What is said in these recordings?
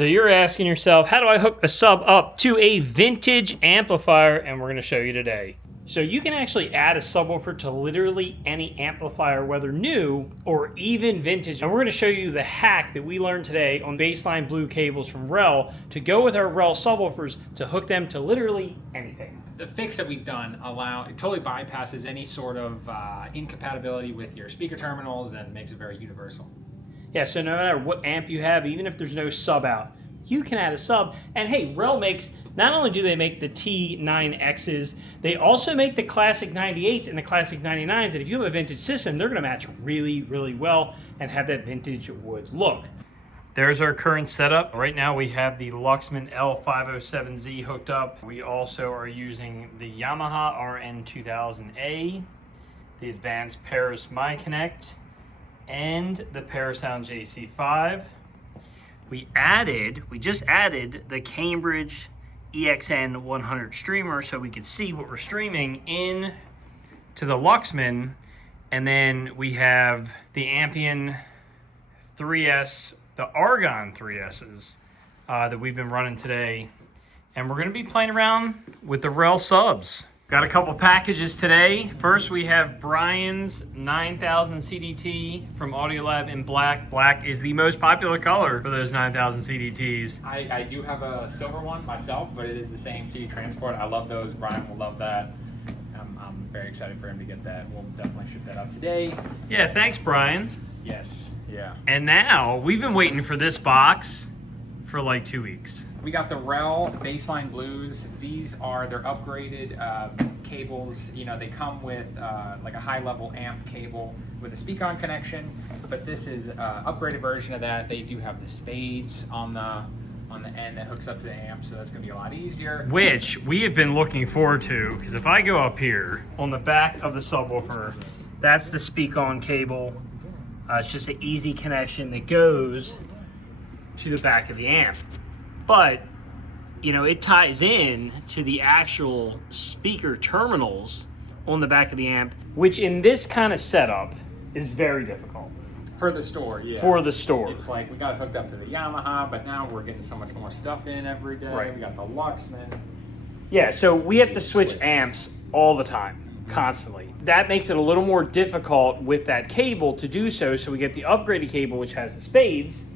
So you're asking yourself, how do I hook a sub up to a vintage amplifier? And we're going to show you today. So you can actually add a subwoofer to literally any amplifier, whether new or even vintage. And we're going to show you the hack that we learned today on Bassline Blue cables from REL to go with our REL subwoofers to hook them to literally anything. The fix that we've done it totally bypasses any sort of incompatibility with your speaker terminals and makes it very universal. Yeah, so no matter what amp you have, even if there's no sub out, you can add a sub. And hey, REL makes, not only do they make the T9Xs, they also make the classic 98s and the classic 99s. And if you have a vintage system, they're gonna match really, really well and have that vintage wood look. There's our current setup. Right now we have the Luxman L507Z hooked up. We also are using the Yamaha RN2000A, the advanced Parasound Amp, and the Parasound JC5. We just added the Cambridge EXN 100 streamer so we could see what we're streaming in to the Luxman. And then we have the Ampion 3S, the Argon 3Ss that we've been running today. And we're gonna be playing around with the REL subs. Got a couple packages today. First, we have Brian's 9000 CDT from Audiolab in black. Black is the most popular color for those 9000 CDTs. I do have a silver one myself, but it is the same CD transport. I love those. Brian will love that. I'm very excited for him to get that. We'll definitely ship that out today. Yeah, thanks, Brian. Yes, yeah. And now, we've been waiting for this box for like 2 weeks. We got the REL Bassline Blues. These are their upgraded cables. You know, they come with like a high-level amp cable with a speakon connection, but this is an upgraded version of that. They do have the spades on the end that hooks up to the amp, so that's going to be a lot easier. Which we have been looking forward to, because if I go up here on the back of the subwoofer, that's the speakon cable. It's just an easy connection that goes to the back of the amp. But, you know, it ties in to the actual speaker terminals on the back of the amp, which in this kind of setup is very difficult. For the store, yeah. For the store. It's like we got it hooked up to the Yamaha, but now we're getting so much more stuff in every day. Right. We got the Luxman. Yeah, so we have to switch amps all the time, constantly. That makes it a little more difficult with that cable to do so we get the upgraded cable, which has the spades,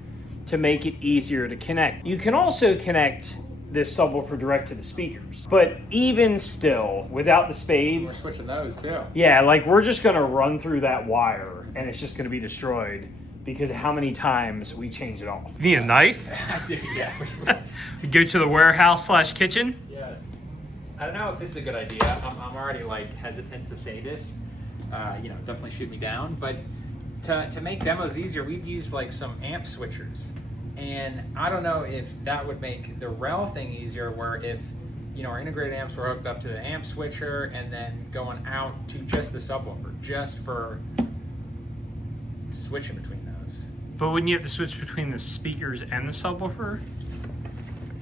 to make it easier to connect. You can also connect this subwoofer direct to the speakers, but even still, without the spades, We're switching those too. yeah, like we're just gonna run through that wire and it's just gonna be destroyed because of how many times we change it off. You need a knife? I do, yeah. We go to the warehouse / kitchen? Yes. I don't know if this is a good idea. I'm already like hesitant to say this. You know, definitely shoot me down, but to make demos easier, we've used like some amp switchers. And I don't know if that would make the REL thing easier, where if, you know, our integrated amps were hooked up to the amp switcher and then going out to just the subwoofer, just for switching between those. But wouldn't you have to switch between the speakers and the subwoofer?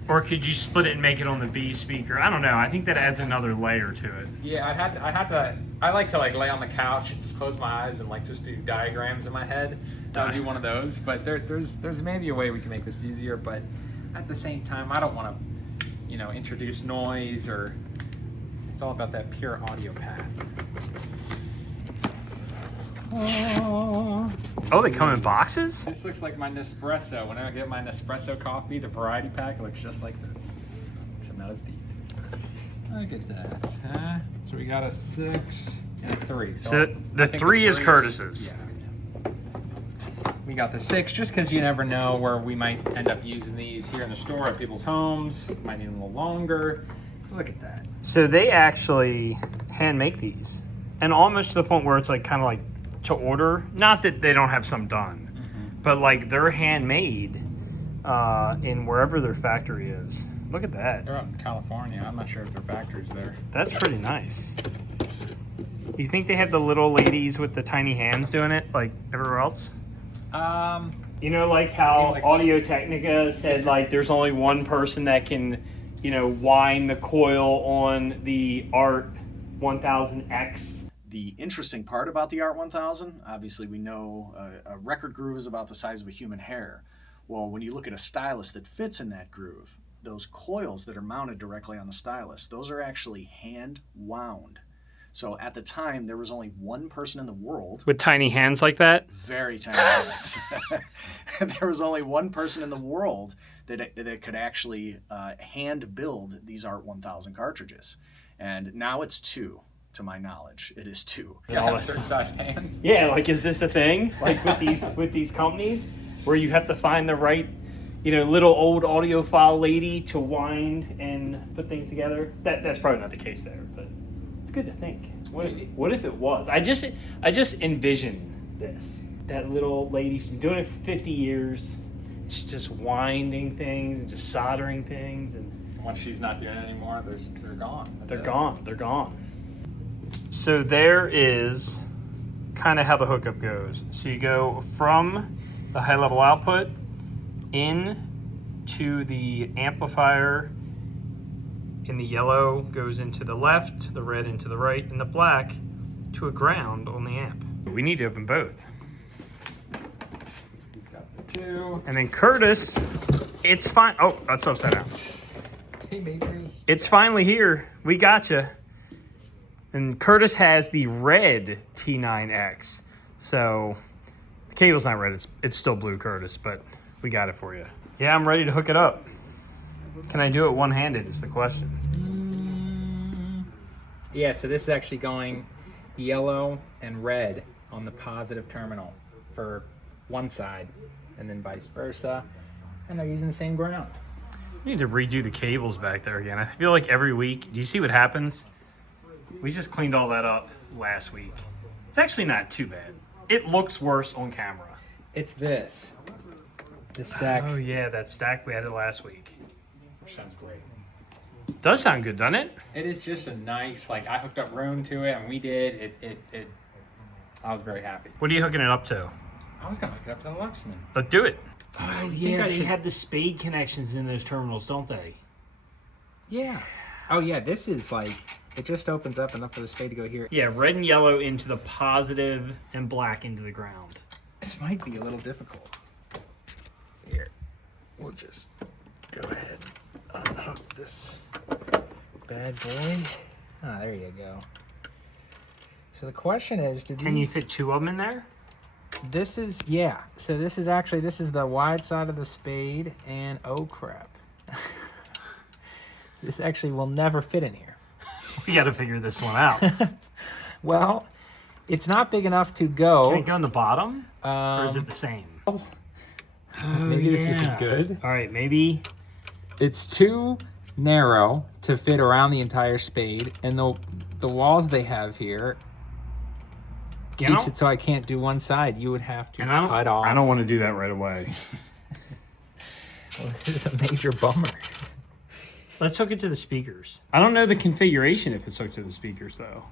Or could you split it and make it on the B speaker? I don't know. I think that adds another layer to it. Yeah, I like to like lay on the couch and just close my eyes and like just do diagrams in my head. That would be one of those. But there's maybe a way we can make this easier. But at the same time, I don't want to, you know, introduce noise, or it's all about that pure audio path. Oh, they come in boxes? This looks like my Nespresso. When I get my Nespresso coffee, the variety pack looks just like this. Except not as deep. Look at that. So we got a 6 and a 3. So the 3 is Curtis's. Yeah. We got the 6 just because you never know where we might end up using these here in the store at people's homes. Might need them a little longer. Look at that. So they actually hand make these, and almost to the point where it's like kind of like to order. Not that they don't have some done, but like they're handmade in wherever their factory is. Look at that. They're up in California. I'm not sure if their factory's there. That's pretty nice. You think they have the little ladies with the tiny hands doing it like everywhere else? You know, like how Audio Technica said like there's only one person that can, you know, wind the coil on the ART 1000X. The interesting part about the ART 1000, obviously we know a record groove is about the size of a human hair. Well, when you look at a stylus that fits in that groove, those coils that are mounted directly on the stylus, those are actually hand wound. So at the time, there was only one person in the world With tiny hands like that? very tiny hands. There was only one person in the world that could actually hand build these ART 1000 cartridges. And now it's two, to my knowledge. It is two. You have certain sized hands. Yeah, like is this a thing? Like with these companies where you have to find the right, little old audiophile lady to wind and put things together? That's probably not the case there, but it's good to think. What if it was? I just envision this. That little lady, she's been doing it for 50 years. She's just winding things and just soldering things, and Once she's not doing it anymore, they're gone. they're gone. So there is kind of how the hookup goes. So you go from the high level output in to the amplifier. In the yellow goes into the left, the red into the right, and the black to a ground on the amp. We need to open both. You've got the two. And then Curtis, it's fine. Oh, that's upside down. Hey, makers. It's finally here. We gotcha. And Curtis has the red T9X. So the cable's not red. It's still blue, Curtis, but we got it for you. Yeah, I'm ready to hook it up. Can I do it one-handed is the question. Yeah, so this is actually going yellow and red on the positive terminal for one side, and then vice versa. And they're using the same ground. We need to redo the cables back there again. I feel like every week, do you see what happens? We just cleaned all that up last week. It's actually not too bad. It looks worse on camera. It's this. The stack. Oh yeah, that stack we had it last week. Which sounds great. Does sound good, doesn't it? It is just a nice, I hooked up Roan to it, and we did. I was very happy. What are you hooking it up to? I was going to hook it up to the Luxman. Let's do it. Oh, Yeah, they have the spade connections in those terminals, don't they? Yeah. Oh, yeah, this is it just opens up enough for the spade to go here. Yeah, red and yellow into the positive and black into the ground. This might be a little difficult. Here, we'll just go ahead and unhook this bad boy. Ah, there you go. So the question is, Can you fit two of them in there? This is, yeah. So this is the wide side of the spade, and oh crap. This actually will never fit in here. We got to figure this one out. Well, it's not big enough to go. Can it go in the bottom? Or is it the same? Maybe this isn't good. All right, maybe. It's too narrow to fit around the entire spade, and the walls they have here keeps it so I can't do one side. You would have to cut off. I don't want to do that right away. Well, this is a major bummer. Let's hook it to the speakers. I don't know the configuration if it's hooked to the speakers, though.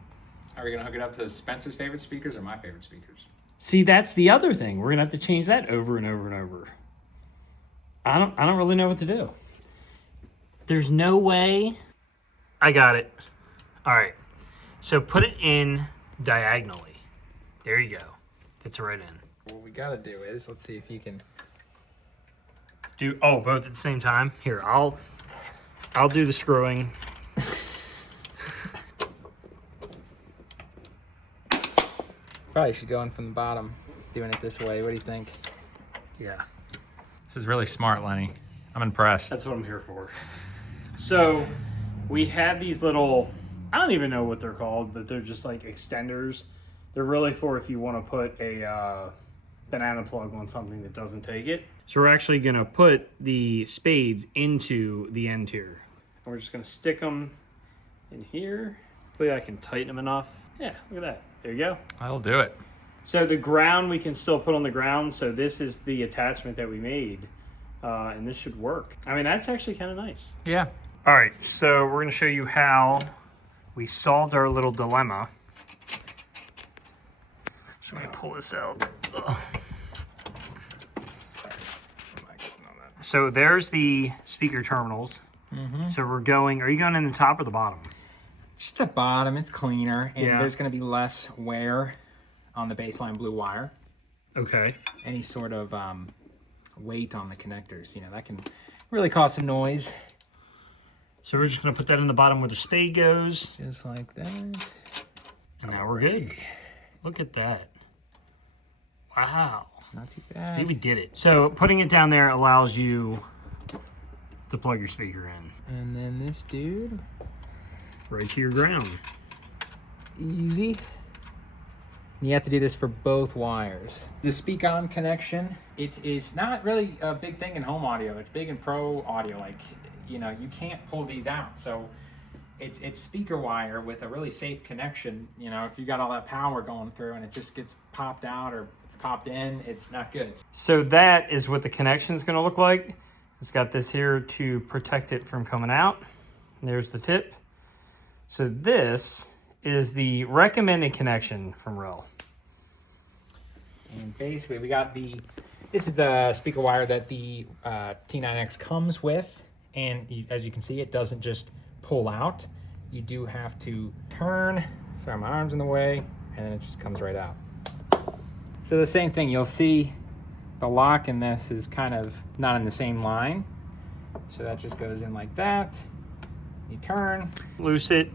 Are we going to hook it up to Spencer's favorite speakers or my favorite speakers? See, that's the other thing. We're going to have to change that over and over and over. I don't really know what to do. There's no way. I got it. All right. So put it in diagonally. There you go. Fits right in. What we got to do is, let's see if you can. Do both at the same time? Here, I'll do the screwing. Probably should go in from the bottom, doing it this way. What do you think? Yeah. This is really smart, Lenny. I'm impressed. That's what I'm here for. So we have these little, I don't even know what they're called, but they're just like extenders. They're really for if you want to put a banana plug on something that doesn't take it. So we're actually going to put the spades into the end here. And we're just going to stick them in here. Hopefully I can tighten them enough. Yeah, look at that. There you go. That'll do it. So the ground we can still put on the ground. So this is the attachment that we made. And this should work. I mean, that's actually kind of nice. Yeah. All right, so we're going to show you how we solved our little dilemma. So let me pull this out. Ugh. So there's the speaker terminals. So we're going, are you going in the top or the bottom? Just the bottom, it's cleaner, and Yeah. there's going to be less wear on the Bassline Blue wire. Okay. Any sort of weight on the connectors. You know, that can really cause some noise. So we're just gonna put that in the bottom where the spade goes. Just like that. And now we're good. Look at that. Wow. Not too bad. See, we did it. So putting it down there allows you to plug your speaker in. And then this dude. Right to your ground. Easy. You have to do this for both wires. The speakon connection, it is not really a big thing in home audio. It's big in pro audio. Like, you know, you can't pull these out. So it's speaker wire with a really safe connection. You know, if you got all that power going through and it just gets popped out or popped in, it's not good. So that is what the connection is going to look like. It's got this here to protect it from coming out. And there's the tip. So this is the recommended connection from REL. And basically we got this is the speaker wire that the T9X comes with. And as you can see, it doesn't just pull out. You do have to turn. Sorry, my arm's in the way, and then it just comes right out. So the same thing, you'll see the lock in this is kind of not in the same line. So that just goes in like that. You turn. Loose it,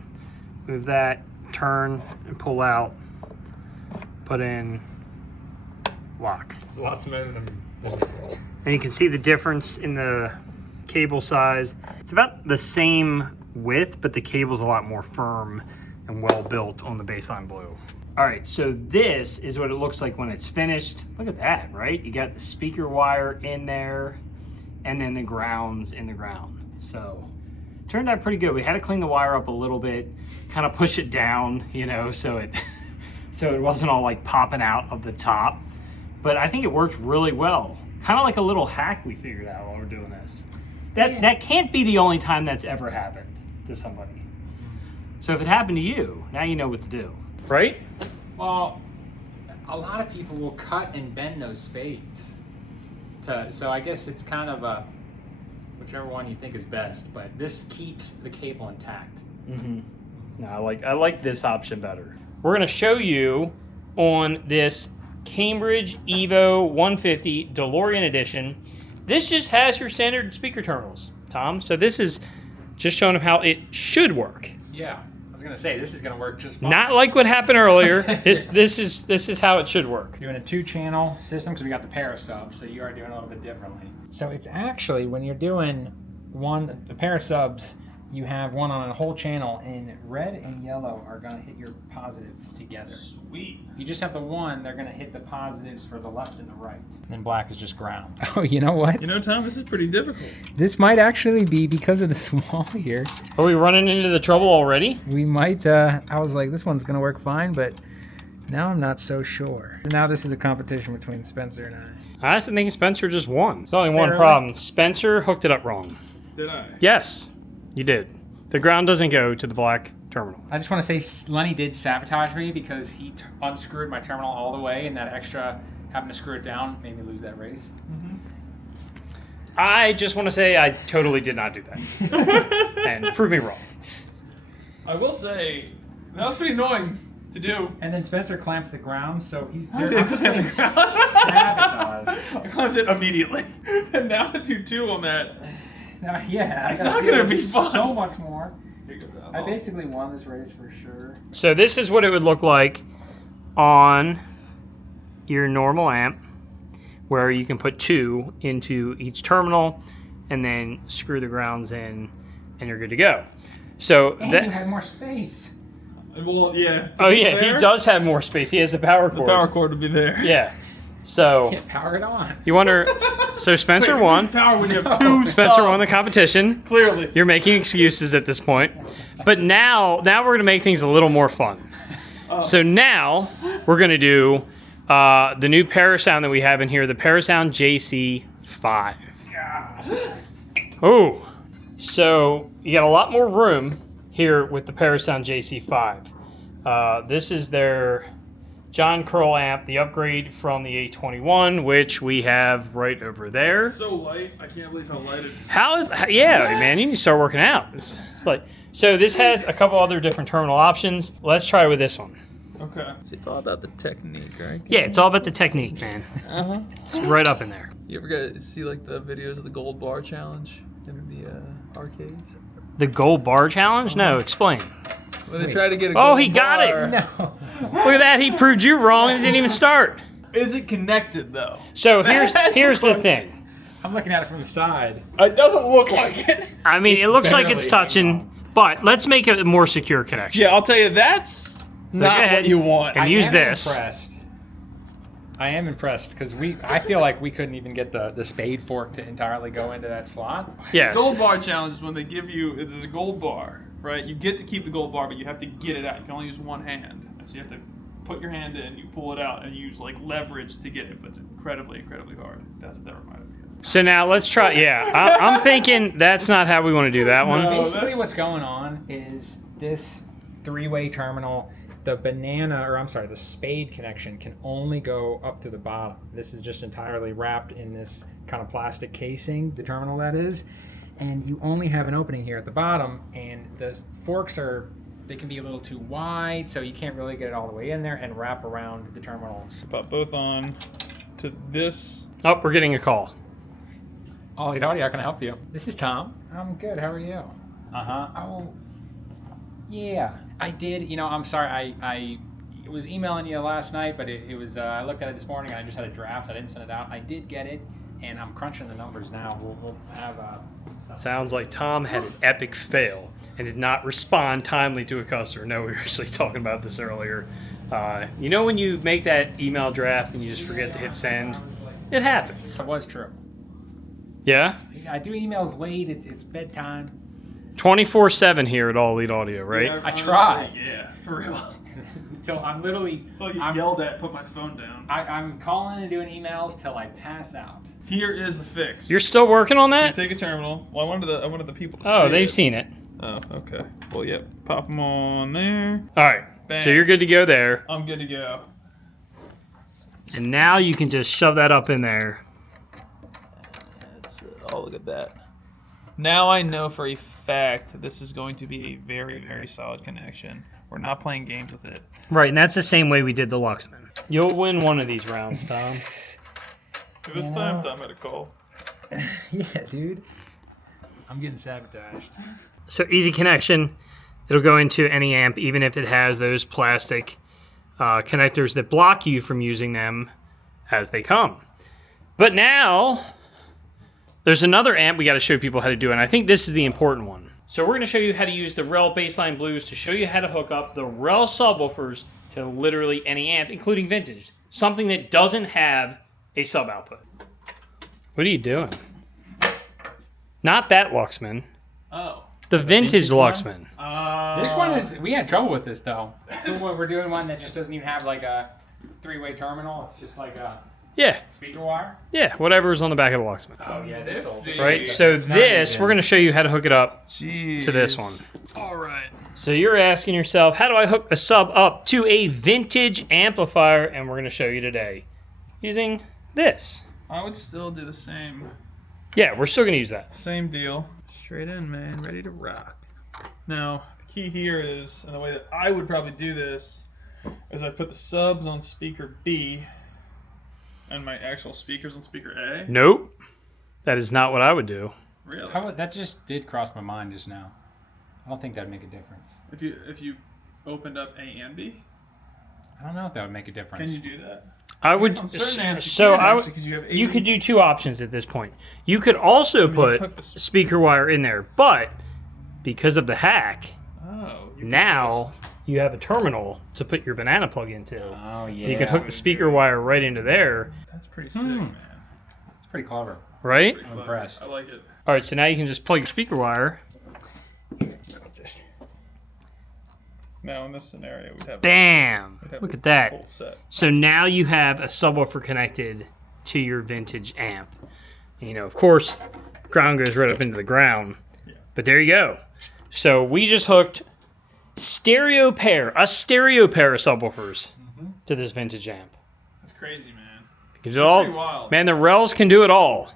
move that, turn, and pull out. Put in, lock. It's a lot smoother than And you can see the difference in the cable size. It's about the same width, but the cable's a lot more firm and well built on the Bassline Blue. All right, so this is what it looks like when it's finished. Look at that, right? You got the speaker wire in there and then the ground's in the ground. So it turned out pretty good. We had to clean the wire up a little bit, kind of push it down, you know, so it wasn't all like popping out of the top. But I think it worked really well. Kind of like a little hack we figured out while we're doing this. That can't be the only time that's ever happened to somebody. So if it happened to you, now you know what to do, right? Well, a lot of people will cut and bend those spades. So I guess it's kind of a whichever one you think is best, but this keeps the cable intact. Mm-hmm. No, I like this option better. We're gonna show you on this Cambridge Evo 150 DeLorean edition. This just has your standard speaker terminals, Tom. So this is just showing them how it should work. Yeah, I was gonna say this is gonna work just fine. Not like what happened earlier. This is how it should work. Doing a 2-channel system because we got the Parasound, so you are doing a little bit differently. So it's actually when you're doing the Parasubs, you have one on a whole channel, and red and yellow are gonna hit your positives together. Sweet. If you just have the one, they're gonna hit the positives for the left and the right. And then black is just ground. Oh, you know what? You know, Tom, this is pretty difficult. This might actually be because of this wall here. Are we running into the trouble already? We might, I was like, this one's gonna work fine, but now I'm not so sure. Now this is a competition between Spencer and I. I honestly think Spencer just won. There's only one Really? problem. Spencer hooked it up wrong. Did I? Yes, you did. The ground doesn't go to the black terminal. I just want to say Lenny did sabotage me because he unscrewed my terminal all the way, and that extra having to screw it down made me lose that race. I just want to say I totally did not do that. And prove me wrong. I will say, that was pretty annoying to do. And then Spencer clamped the ground, so he's I did just clamp getting the ground. sabotaged. I clamped it immediately. And now to do 2 on that. Now, yeah, It's I gotta not gonna do be fun. So much more. Here you go. I basically won this race for sure. So this is what it would look like on your normal amp, where you can put 2 into each terminal and then screw the grounds in and you're good to go. So And that you had more space. Well, yeah. Oh yeah, he does have more space. He has the power The cord. power cord would be there. Yeah. So Can't power it on. you wonder. So Spencer Wait, won. power when you have 2 Spencer won the subs. competition. Clearly. You're making excuses at this point. But now we're gonna make things a little more fun. So now we're gonna do the new Parasound that we have in here, the Parasound JC5. Oh, so you got a lot more room here with the Parasound JC5. This is their John Curl amp, the upgrade from the 821, which we have right over there. So light. I can't believe how light it is. Yeah, man, you need to start working out. It's like, so this has a couple other different terminal options. Let's try with this one. Okay. See, it's all about the technique, right? Yeah, it's all about the technique, man. Uh-huh. It's right up in there. You ever guys see like the videos of the gold bar challenge in the arcades? The gold bar challenge? No, explain. When they try to get a Oh, gold he got it. bar. No. Look at that. He proved you wrong and it didn't even start. Is it connected though? So That's here's the funny. thing. I'm looking at it from the side. It doesn't look like it. I mean, it looks like it's barely touching, but let's make it a more secure connection. Yeah, I'll tell you, that's not ahead. what you want. And I use am this. Impressed. I am impressed because I feel like we couldn't even get the spade fork to entirely go into that slot. Yes. Gold bar challenge is when they give you, there's a gold bar, right? You get to keep the gold bar, but you have to get it out. You can only use one hand. And so you have to put your hand in, you pull it out, and you use like leverage to get it, but it's incredibly, incredibly hard. That's what that reminded me of. So now let's try. Yeah, I'm thinking that's not how we want to do that one. No. Basically, that's- what's going on is this three-way terminal. The spade connection can only go up to the bottom. This is just entirely wrapped in this kind of plastic casing, the terminal that is, and you only have an opening here at the bottom, and the forks they can be a little too wide, so you can't really get it all the way in there and wrap around the terminals. Put both on to this. Oh, we're getting a call. Oh, Audio, how can I help you? This is Tom. I'm good. How are you? Uh-huh. Oh, yeah. I did. You know, I'm sorry. I was emailing you last night, but it was. I looked at it this morning and I just had a draft. I didn't send it out. I did get it, and I'm crunching the numbers now. We'll have. Sounds like Tom had an epic fail and did not respond timely to a customer. No, we were actually talking about this earlier. You know when you make that email draft and you just forget to hit send? It happens. It was true. Yeah? I do emails late. It's bedtime. 24/7 here at All Elite Audio, right? Yeah, I try. Yeah, for real. Until I'm literally. Until I get I'm, yelled at, put my phone down. I'm calling and doing emails till I pass out. Here is the fix. You're still working on You that? take a terminal. Well, I wanted the people to Oh, see they've it. seen it. Oh, okay. Well, yep. Pop them on there. All right. So Bam. you're good to go there. I'm good to go. And now you can just shove that up in there. Oh, look at that. Now I know for a fact this is going to be a very, very solid connection. We're not playing games with it. Right, and that's the same way we did the Luxman. You'll win one of these rounds, Tom. If it's time at a call. Yeah, dude. I'm getting sabotaged. So easy connection. It'll go into any amp, even if it has those plastic connectors that block you from using them as they come. But now, there's another amp we got to show people how to do, and I think this is the important one. So we're going to show you how to use the REL Bassline Blues to show you how to hook up the REL subwoofers to literally any amp, including vintage. Something that doesn't have a sub output. What are you doing? Not that Luxman. Oh. The vintage one? Luxman. This one is. We had trouble with this though. We're doing one that just doesn't even have like a three-way terminal. It's just like a Yeah, speaker wire. yeah, whatever's on the back of the Luxman. Oh yeah, this old. Right, so It's not this, even- we're going to show you how to hook it up Jeez. to this one. All right. So you're asking yourself, how do I hook a sub up to a vintage amplifier? And we're going to show you today using this. I would still do the same Yeah, we're still going to use that. Same deal. Straight in, man. Ready to rock. Now, the key here is, and the way that I would probably do this, is I put the subs on speaker B and my actual speakers on speaker A. Nope, that is not what I would do. Really? That just did cross my mind just now. I don't think that'd make a difference. If you opened up A and B, I don't know if that would make a difference. can you do that? I would. On certain amps, So can I actually, would. 'cause you have You A- could do two options at this point. You could also put hook the speaker wire in there, but because of the hack, Oh. You now you have a terminal to put your banana plug into. Oh yeah. So you could hook the speaker wire right into there, That's pretty sick, man. It's pretty clever. right? Pretty I'm clever. impressed. I like it. All right, so now you can just plug your speaker wire. Now in this scenario, we'd have Bam! we'd have Look a at that. full set. So now you have a subwoofer connected to your vintage amp. You know, of course, ground goes right up into the ground. But there you go. So we just hooked a stereo pair of subwoofers to this vintage amp. That's crazy, man. You do it all, pretty wild. man. The RELs can do it all.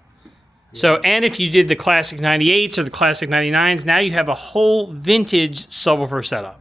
So, and if you did the classic 98s or the classic 99s, now you have a whole vintage subwoofer setup.